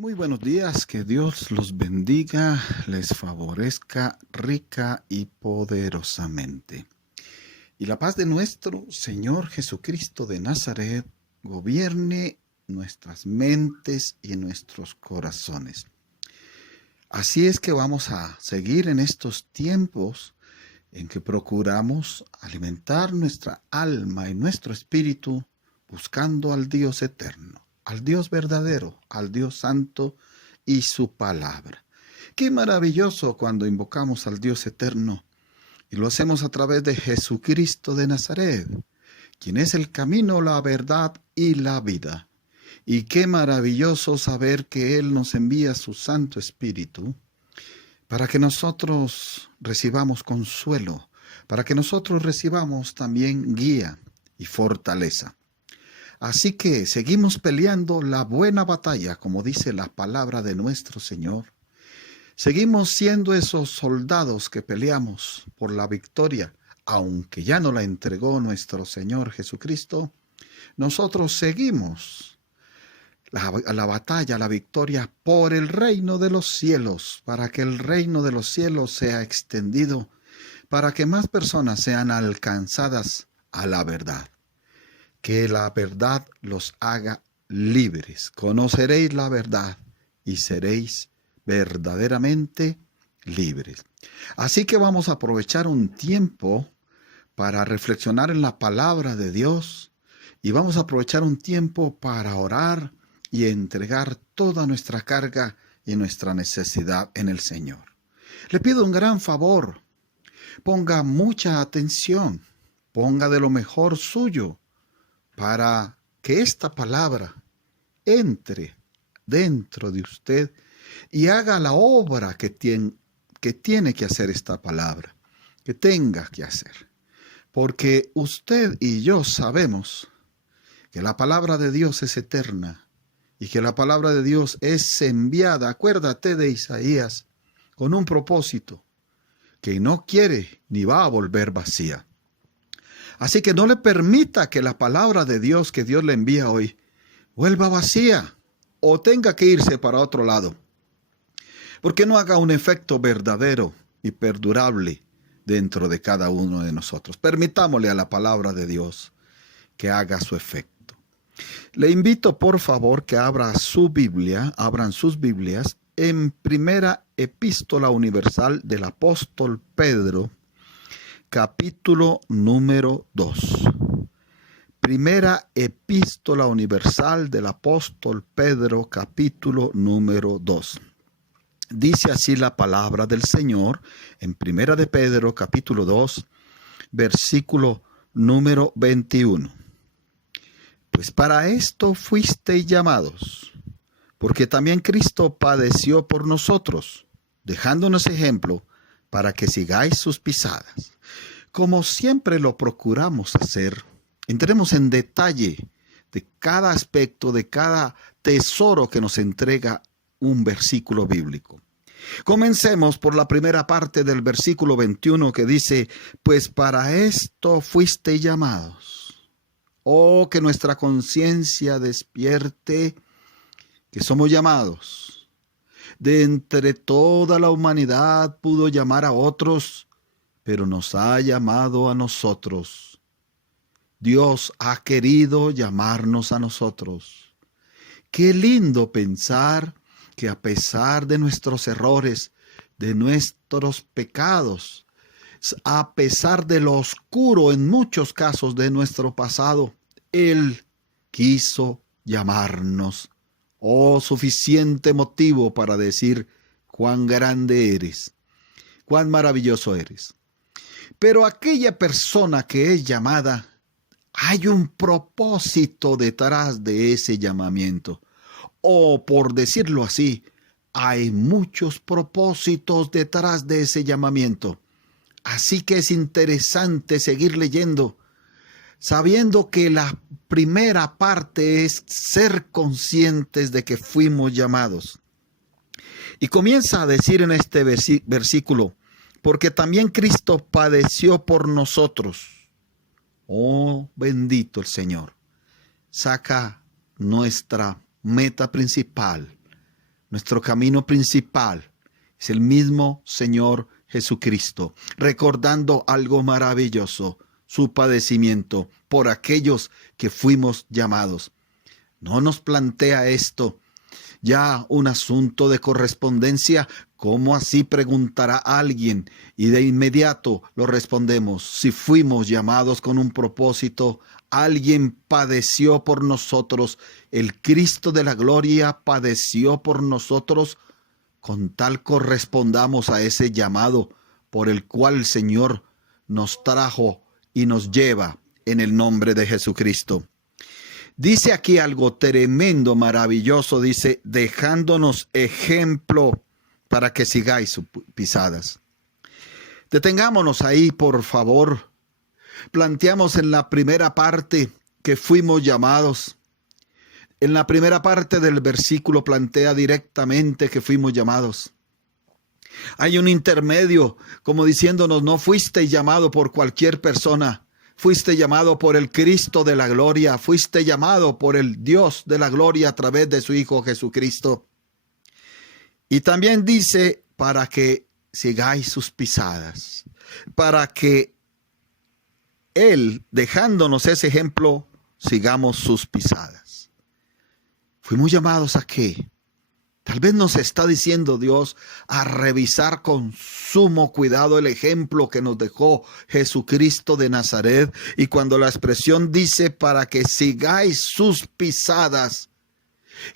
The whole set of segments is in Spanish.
Muy buenos días, que Dios los bendiga, les favorezca rica y poderosamente. Y la paz de nuestro Señor Jesucristo de Nazaret gobierne nuestras mentes y nuestros corazones. Así es que vamos a seguir en estos tiempos en que procuramos alimentar nuestra alma y nuestro espíritu buscando al Dios eterno, al Dios verdadero, al Dios santo y su palabra. Qué maravilloso cuando invocamos al Dios eterno y lo hacemos a través de Jesucristo de Nazaret, quien es el camino, la verdad y la vida. Y qué maravilloso saber que Él nos envía su Santo Espíritu para que nosotros recibamos consuelo, para que nosotros recibamos también guía y fortaleza. Así que seguimos peleando la buena batalla, como dice la palabra de nuestro Señor. Seguimos siendo esos soldados que peleamos por la victoria, aunque ya no la entregó nuestro Señor Jesucristo. Nosotros seguimos la batalla, la victoria por el reino de los cielos, para que el reino de los cielos sea extendido, para que más personas sean alcanzadas a la verdad. Que la verdad los haga libres. Conoceréis la verdad y seréis verdaderamente libres. Así que vamos a aprovechar un tiempo para reflexionar en la palabra de Dios y vamos a aprovechar un tiempo para orar y entregar toda nuestra carga y nuestra necesidad en el Señor. Le pido un gran favor. Ponga mucha atención. Ponga de lo mejor suyo para que esta palabra entre dentro de usted y haga la obra que tiene que hacer esta palabra, que tenga que hacer. Porque usted y yo sabemos que la palabra de Dios es eterna y que la palabra de Dios es enviada, acuérdate de Isaías, con un propósito, que no quiere ni va a volver vacía. Así que no le permita que la palabra de Dios que Dios le envía hoy vuelva vacía o tenga que irse para otro lado. Porque no haga un efecto verdadero y perdurable dentro de cada uno de nosotros. Permitámosle a la palabra de Dios que haga su efecto. Le invito por favor que abran sus Biblias en Primera Epístola Universal del Apóstol Pedro, capítulo número 2. Primera Epístola Universal del Apóstol Pedro, capítulo número 2. Dice así la palabra del Señor en Primera de Pedro, capítulo 2, versículo número 21. Pues para esto fuisteis llamados, porque también Cristo padeció por nosotros, dejándonos ejemplo para que sigáis sus pisadas. Como siempre lo procuramos hacer, entremos en detalle de cada aspecto, de cada tesoro que nos entrega un versículo bíblico. Comencemos por la primera parte del versículo 21 que dice, pues para esto fuisteis llamados. Oh, que nuestra conciencia despierte que somos llamados. De entre toda la humanidad pudo llamar a otros, pero nos ha llamado a nosotros. Dios ha querido llamarnos a nosotros. Qué lindo pensar que a pesar de nuestros errores, de nuestros pecados, a pesar de lo oscuro en muchos casos de nuestro pasado, Él quiso llamarnos. Oh, suficiente motivo para decir cuán grande eres, cuán maravilloso eres. Pero aquella persona que es llamada, hay un propósito detrás de ese llamamiento. O por decirlo así, hay muchos propósitos detrás de ese llamamiento. Así que es interesante seguir leyendo, sabiendo que la primera parte es ser conscientes de que fuimos llamados. Y comienza a decir en este versículo, porque también Cristo padeció por nosotros. Oh, bendito el Señor. Saca nuestra meta principal, Nuestro camino principal es el mismo Señor Jesucristo, recordando algo maravilloso, su padecimiento por aquellos que fuimos llamados. No nos plantea esto ya un asunto de correspondencia. ¿Cómo así?, preguntará alguien, y de inmediato lo respondemos. Si fuimos llamados con un propósito, alguien padeció por nosotros, el Cristo de la gloria padeció por nosotros, con tal correspondamos a ese llamado por el cual el Señor nos trajo y nos lleva en el nombre de Jesucristo. Dice aquí algo tremendo, maravilloso, dice, dejándonos ejemplo para que sigáis sus pisadas. Detengámonos ahí, por favor. Planteamos en la primera parte que fuimos llamados. En la primera parte del versículo plantea directamente que fuimos llamados. Hay un intermedio, como diciéndonos, no fuiste llamado por cualquier persona. Fuiste llamado por el Cristo de la gloria. Fuiste llamado por el Dios de la gloria a través de su Hijo Jesucristo. Y también dice, para que sigáis sus pisadas. Para que Él, dejándonos ese ejemplo, sigamos sus pisadas. ¿Fuimos llamados a qué? Tal vez nos está diciendo Dios a revisar con sumo cuidado el ejemplo que nos dejó Jesucristo de Nazaret. Y cuando la expresión dice para que sigáis sus pisadas,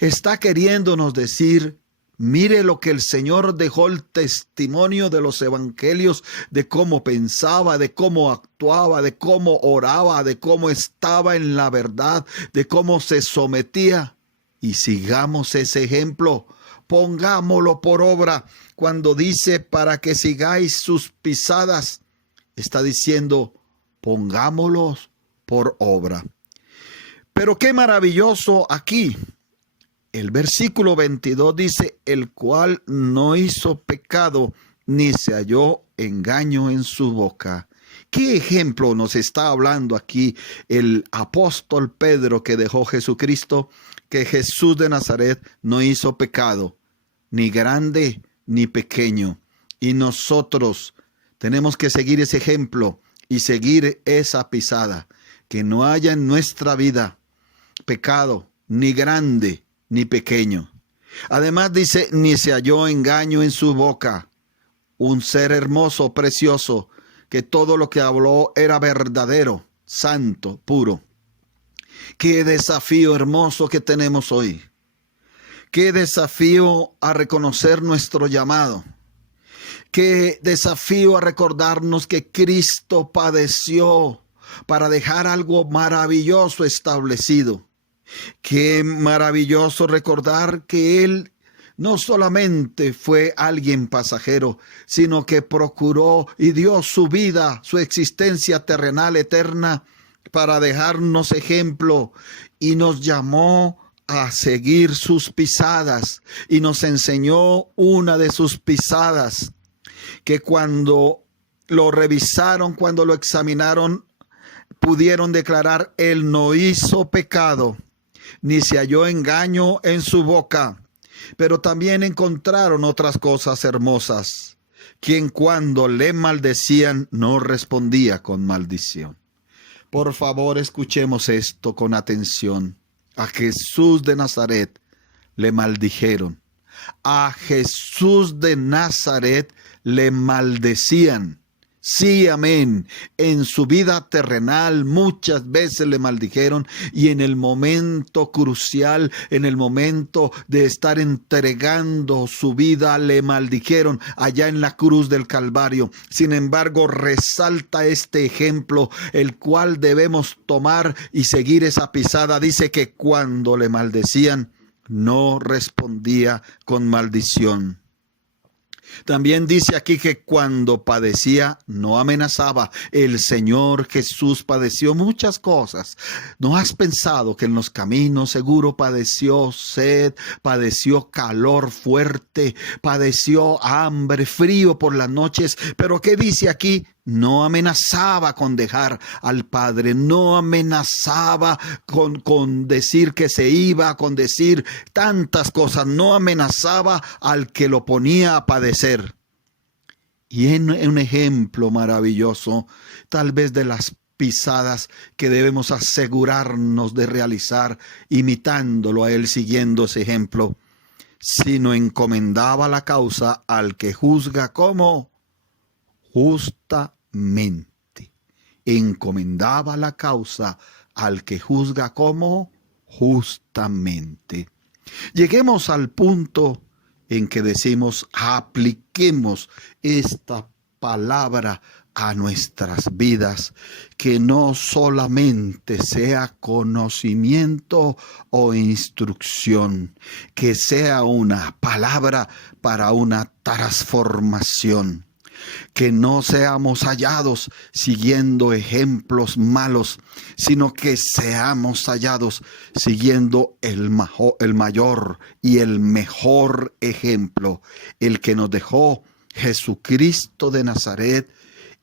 está queriéndonos decir, mire lo que el Señor dejó, el testimonio de los evangelios, de cómo pensaba, de cómo actuaba, de cómo oraba, de cómo estaba en la verdad, de cómo se sometía. Y sigamos ese ejemplo, pongámoslo por obra. Cuando dice para que sigáis sus pisadas, está diciendo pongámoslos por obra. Pero qué maravilloso aquí. El versículo 22 dice, el cual no hizo pecado, ni se halló engaño en su boca. ¿Qué ejemplo nos está hablando aquí el apóstol Pedro que dejó Jesucristo? Que Jesús de Nazaret no hizo pecado, ni grande ni pequeño. Y nosotros tenemos que seguir ese ejemplo y seguir esa pisada. Que no haya en nuestra vida pecado, ni grande ni pequeño. Además dice, ni se halló engaño en su boca. Un ser hermoso, precioso, que todo lo que habló era verdadero, santo, puro. Qué desafío hermoso que tenemos hoy. Qué desafío a reconocer nuestro llamado. Qué desafío a recordarnos que Cristo padeció para dejar algo maravilloso establecido. Qué maravilloso recordar que Él no solamente fue alguien pasajero, sino que procuró y dio su vida, su existencia terrenal eterna para dejarnos ejemplo y nos llamó a seguir sus pisadas y nos enseñó una de sus pisadas que cuando lo revisaron, cuando lo examinaron, pudieron declarar: Él no hizo pecado, ni se halló engaño en su boca. Pero también encontraron otras cosas hermosas, quien cuando le maldecían no respondía con maldición. Por favor, escuchemos esto con atención. A Jesús de Nazaret le maldijeron. A Jesús de Nazaret le maldecían. Sí, amén. En su vida terrenal muchas veces le maldijeron y en el momento crucial, en el momento de estar entregando su vida, le maldijeron allá en la cruz del Calvario. Sin embargo, resalta este ejemplo, el cual debemos tomar y seguir esa pisada. Dice que cuando le maldecían, no respondía con maldición. También dice aquí que cuando padecía no amenazaba. El Señor Jesús padeció muchas cosas. ¿No has pensado que en los caminos seguro padeció sed, padeció calor fuerte, padeció hambre, frío por las noches? Pero ¿qué dice aquí? No amenazaba con dejar al Padre, no amenazaba con decir que se iba, con decir tantas cosas, no amenazaba al que lo ponía a padecer. Y en un ejemplo maravilloso, tal vez de las pisadas que debemos asegurarnos de realizar, imitándolo a él, siguiendo ese ejemplo, sino encomendaba la causa al que juzga como justamente. Encomendaba la causa al que juzga como justamente. Lleguemos al punto en que decimos, apliquemos esta palabra a nuestras vidas, que no solamente sea conocimiento o instrucción, que sea una palabra para una transformación. Que no seamos hallados siguiendo ejemplos malos, sino que seamos hallados siguiendo el mayor y el mejor ejemplo, el que nos dejó Jesucristo de Nazaret,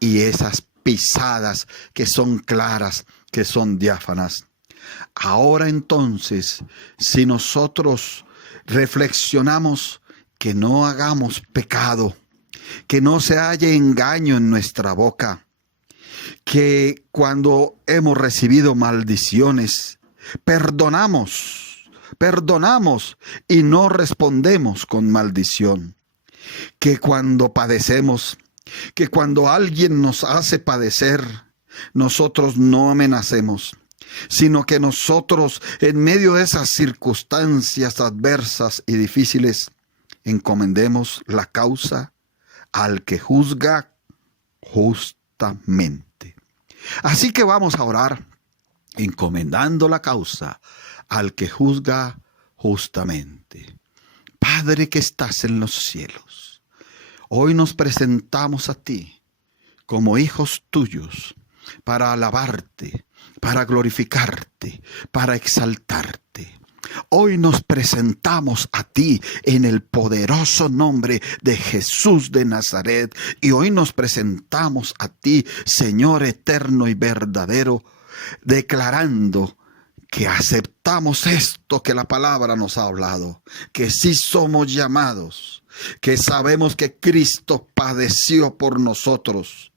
y esas pisadas que son claras, que son diáfanas. Ahora entonces, si nosotros reflexionamos, que no hagamos pecado, que no se halle engaño en nuestra boca, que cuando hemos recibido maldiciones, perdonamos y no respondemos con maldición, que cuando padecemos, que cuando alguien nos hace padecer, nosotros no amenacemos, sino que nosotros, en medio de esas circunstancias adversas y difíciles, encomendemos la causa al que juzga justamente. Así que vamos a orar encomendando la causa al que juzga justamente. Padre que estás en los cielos, hoy nos presentamos a ti como hijos tuyos para alabarte, para glorificarte, para exaltarte. Hoy nos presentamos a ti en el poderoso nombre de Jesús de Nazaret, y hoy nos presentamos a ti, Señor eterno y verdadero, declarando que aceptamos esto que la palabra nos ha hablado, que sí somos llamados, que sabemos que Cristo padeció por nosotros,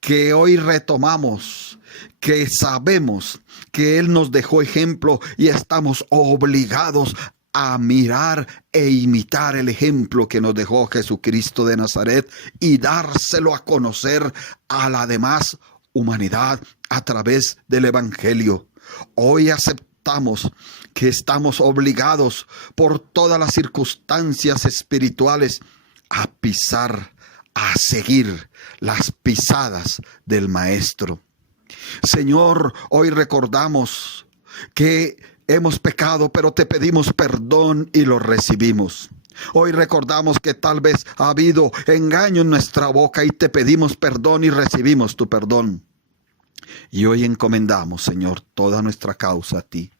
que hoy retomamos, que sabemos que Él nos dejó ejemplo y estamos obligados a mirar e imitar el ejemplo que nos dejó Jesucristo de Nazaret y dárselo a conocer a la demás humanidad a través del Evangelio. Hoy aceptamos que estamos obligados por todas las circunstancias espirituales a pisar, a seguir las pisadas del Maestro. Señor, hoy recordamos que hemos pecado, pero te pedimos perdón y lo recibimos. Hoy recordamos que tal vez ha habido engaño en nuestra boca y te pedimos perdón y recibimos tu perdón. Y hoy encomendamos, Señor, toda nuestra causa a ti,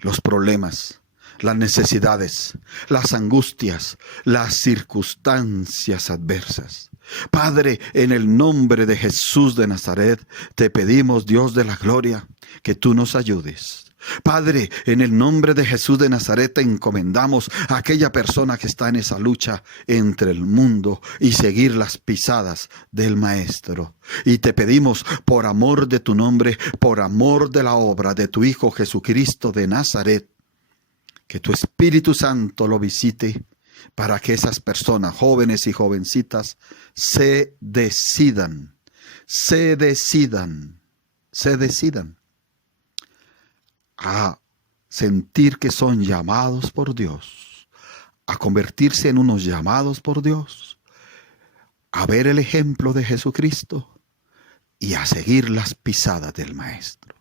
los problemas, las necesidades, las angustias, las circunstancias adversas. Padre, en el nombre de Jesús de Nazaret, te pedimos, Dios de la gloria, que tú nos ayudes. Padre, en el nombre de Jesús de Nazaret te encomendamos a aquella persona que está en esa lucha entre el mundo y seguir las pisadas del Maestro. Y te pedimos, por amor de tu nombre, por amor de la obra de tu Hijo Jesucristo de Nazaret, que tu Espíritu Santo lo visite para que esas personas, jóvenes y jovencitas, se decidan a sentir que son llamados por Dios, a convertirse en unos llamados por Dios, a ver el ejemplo de Jesucristo y a seguir las pisadas del Maestro.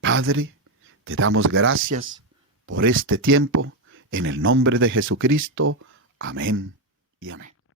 Padre, te damos gracias por este tiempo, en el nombre de Jesucristo. Amén y amén.